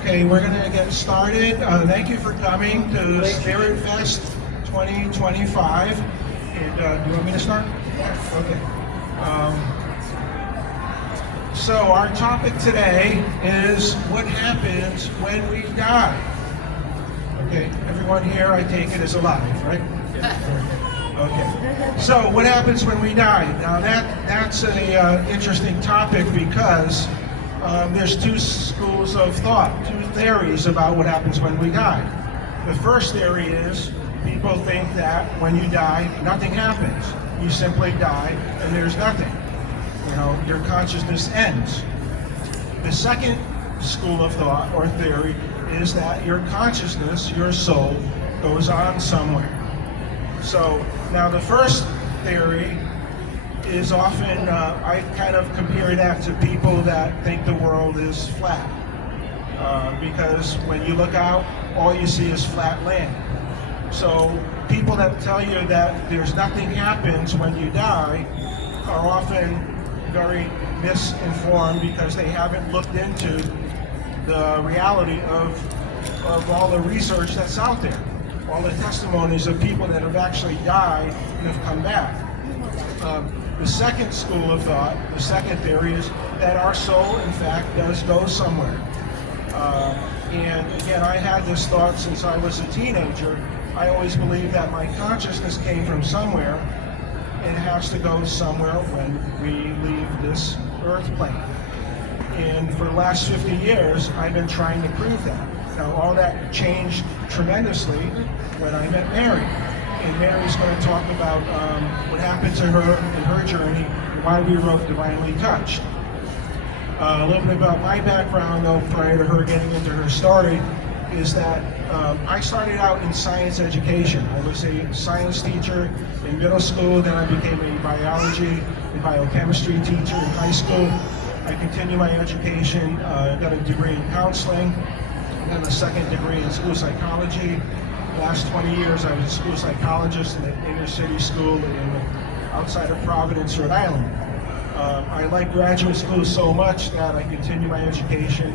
Okay, we're going to get started. Thank you for coming to Spiritfest 2025. And do you want me to start? Yes. Okay. So our topic today is what happens when we die. Okay, everyone here, I take it, is alive, right? Okay. So what happens when we die? Now that's an interesting topic because there's two schools of thought, two theories about what happens when we die. The first theory is people think that when you die, nothing happens. You simply die and there's nothing. You know, your consciousness ends. The second school of thought or theory is that your consciousness, your soul, goes on somewhere. So now the first theory is often, I kind of compare that to people that think the world is flat. Because when you look out, all you see is flat land. So people that tell you that there's nothing happens when you die are often very misinformed because they haven't looked into the reality of all the research that's out there, all the testimonies of people that have actually died and have come back. The second school of thought, the second theory, is that our soul, in fact, does go somewhere. And again, I had this thought since I was a teenager. I always believed that my consciousness came from somewhere and has to go somewhere when we leave this earth plane. And for the last 50 years, I've been trying to prove that. Now, all that changed tremendously when I met Mary. And Mary's going to talk about what happened to her in her journey and why we wrote Divinely Touched. A little bit about my background, though, prior to her getting into her story, is that I started out in science education. I was a science teacher in middle school, then I became a biology and biochemistry teacher in high school. I continued my education, got a degree in counseling, and then a second degree in school psychology. The last 20 years I was a school psychologist in an inner city school outside of Providence, Rhode Island. I like graduate school so much that I continued my education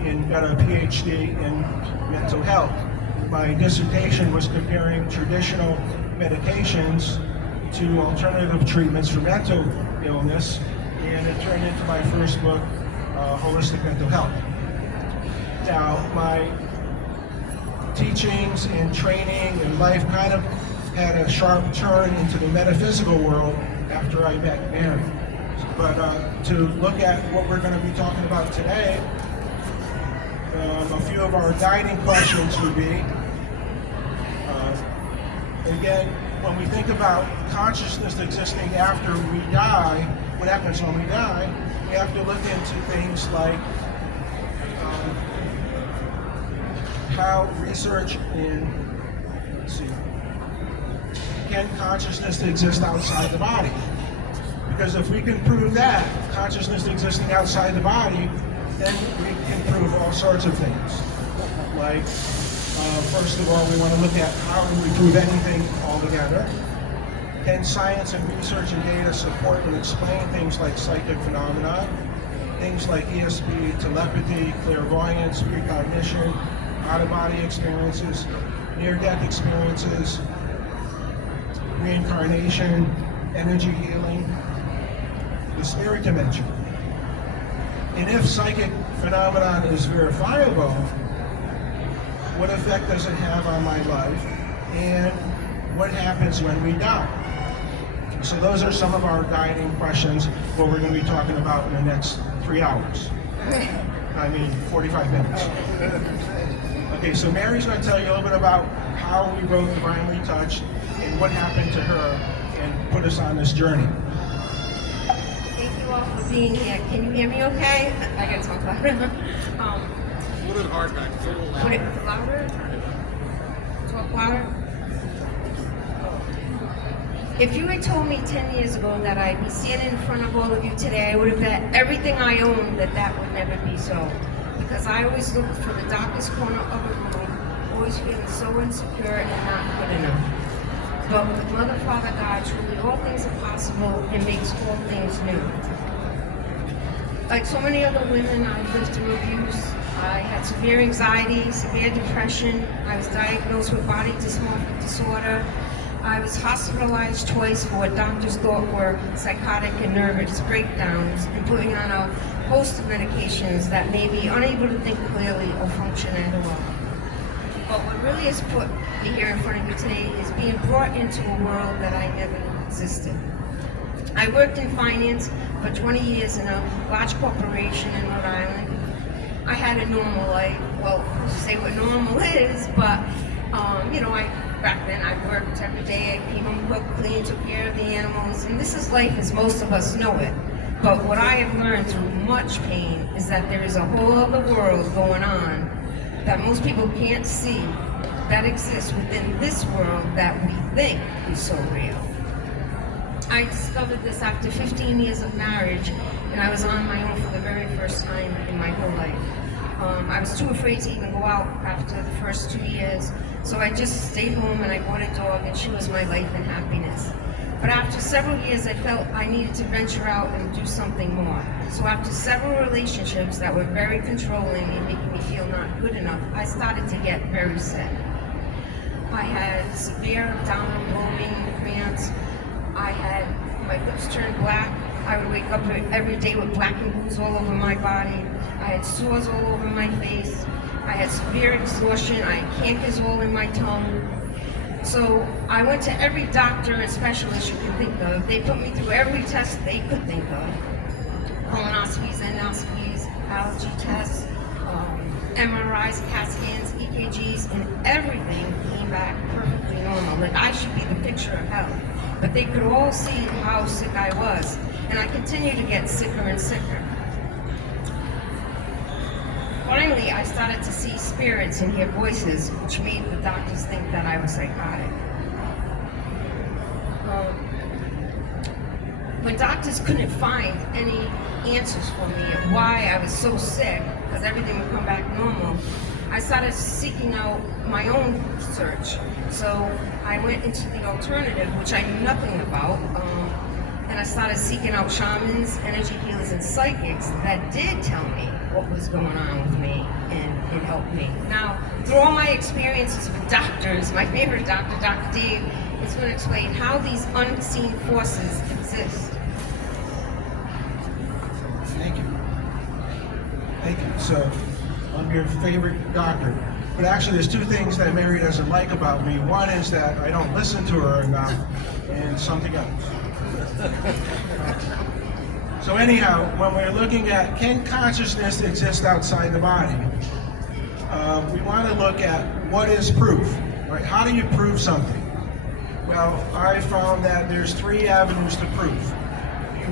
and got a PhD in mental health. My dissertation was comparing traditional medications to alternative treatments for mental illness, and it turned into my first book, Holistic Mental Health. Now, my teachings and training and life kind of had a sharp turn into the metaphysical world after I met Mary. But to look at what we're going to be talking about today, a few of our guiding questions would be, again, when we think about consciousness existing after we die, what happens when we die, we have to look into things like how research in, can consciousness exist outside the body? Because if we can prove that, consciousness existing outside the body, then we can prove all sorts of things. Like, first of all, we want to look at how do we prove anything altogether. Can science and research and data support and explain things like psychic phenomena, things like ESP, telepathy, clairvoyance, precognition, out-of-body experiences, near-death experiences, reincarnation, energy healing, the spirit dimension. And if psychic phenomenon is verifiable, what effect does it have on my life? And what happens when we die? So those are some of our guiding questions, what we're going to be talking about in the next 3 hours. 45 minutes. Okay, so Mary's going to tell you a little bit about how we wrote Divinely Touched and what happened to her and put us on this journey. Thank you all for being here. Can you hear me okay? I gotta talk louder. A little bit hard back, a little Put it loud. louder? Talk louder? If you had told me 10 years ago that I'd be standing in front of all of you today, I would have bet everything I own that would never be so. Because I always look for the darkest corner of a room, always feeling so insecure and not good enough. But with Mother, Father, God, truly all things are possible and makes all things new. like so many other women, I lived through abuse. I had severe anxiety, severe depression. I was diagnosed with body dysmorphic disorder. I was hospitalized twice for what doctors thought were psychotic and nervous breakdowns and putting on a host of medications that made me unable to think clearly or function at all. But what really has put me here in front of you today is being brought into a world that I never existed. I worked in finance for 20 years in a large corporation in Rhode Island. I had a normal life. Well, to say what normal is, but back then I worked every day. I came home, cooked, cleaned, took care of the animals, and this is life as most of us know it. But what I have learned through much pain is that there is a whole other world going on that most people can't see that exists within this world that we think is so real. I discovered this after 15 years of marriage, and I was on my own for the very first time in my whole life. I was too afraid to even go out after the first 2 years, so I just stayed home and I bought a dog, and she was my life and happiness. But after several years, I felt I needed to venture out and do something more. So after several relationships that were very controlling and making me feel not good enough, I started to get very sick. I had severe abdominal bloating, cramps. I had my lips turned black. I would wake up every day with black and blues all over my body. I had sores all over my face. I had severe exhaustion. I had cankers all in my tongue. So I went to every doctor and specialist you could think of. They put me through every test they could think of. Colonoscopies, endoscopies, allergy tests, MRIs, CAT scans, EKGs, and everything came back perfectly normal. Like I should be the picture of health. But they could all see how sick I was. And I continued to get sicker and sicker. Finally, I started to see spirits and hear voices, which made the doctors think that I was psychotic. When doctors couldn't find any answers for me of why I was so sick, because everything would come back normal, I started seeking out my own search. So I went into the alternative, which I knew nothing about, and I started seeking out shamans, energy healers, and psychics that did tell me what was going on with me and helped me. Now, through all my experiences with doctors, my favorite doctor, Dr. Dave, is going to explain how these unseen forces exist. Thank you. Thank you. So, I'm your favorite doctor. But actually, there's two things that Mary doesn't like about me. One is that I don't listen to her enough, and something else. So anyhow, when we're looking at can consciousness exist outside the body, we want to look at what is proof, right? How do you prove something? Well, I found that there's three avenues to proof.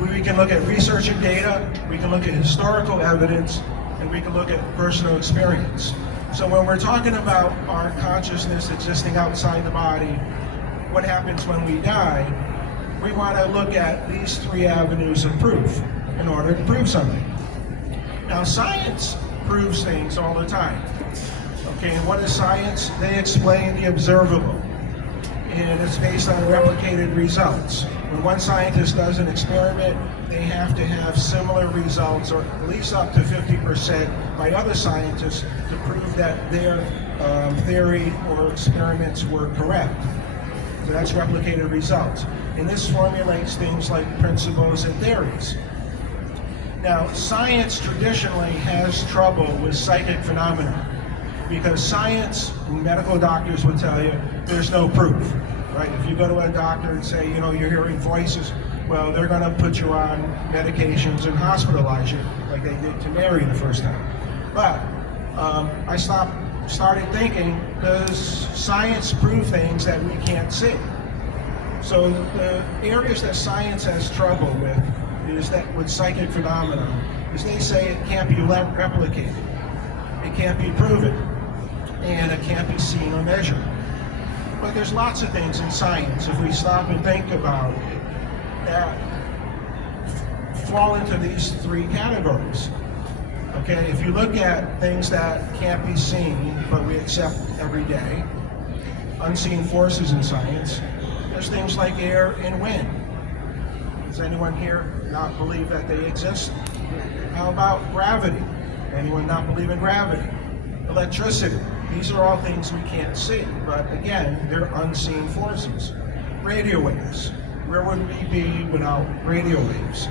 We can look at research and data, we can look at historical evidence, and we can look at personal experience. So when we're talking about our consciousness existing outside the body, what happens when we die, we want to look at these three avenues of proof in order to prove something. Now, science proves things all the time. Okay, and what is science? They explain the observable, and it's based on replicated results. When one scientist does an experiment, they have to have similar results, or at least up to 50% by other scientists to prove that their theory or experiments were correct. So that's replicated results. And this formulates things like principles and theories. Now, science traditionally has trouble with psychic phenomena because science and medical doctors would tell you there's no proof, right? If you go to a doctor and say, you know, you're hearing voices, well, they're going to put you on medications and hospitalize you like they did to Mary the first time. But I started thinking, does science prove things that we can't see? So the areas that science has trouble with is that with psychic phenomena, is they say it can't be replicated, it can't be proven, and it can't be seen or measured. But there's lots of things in science, if we stop and think about it, that fall into these three categories. Okay, if you look at things that can't be seen, but we accept every day, unseen forces in science, there's things like air and wind. Does anyone here not believe that they exist? How about gravity? Anyone not believe in gravity? Electricity. These are all things we can't see, but again, they're unseen forces. Radio waves. Where would we be without radio waves?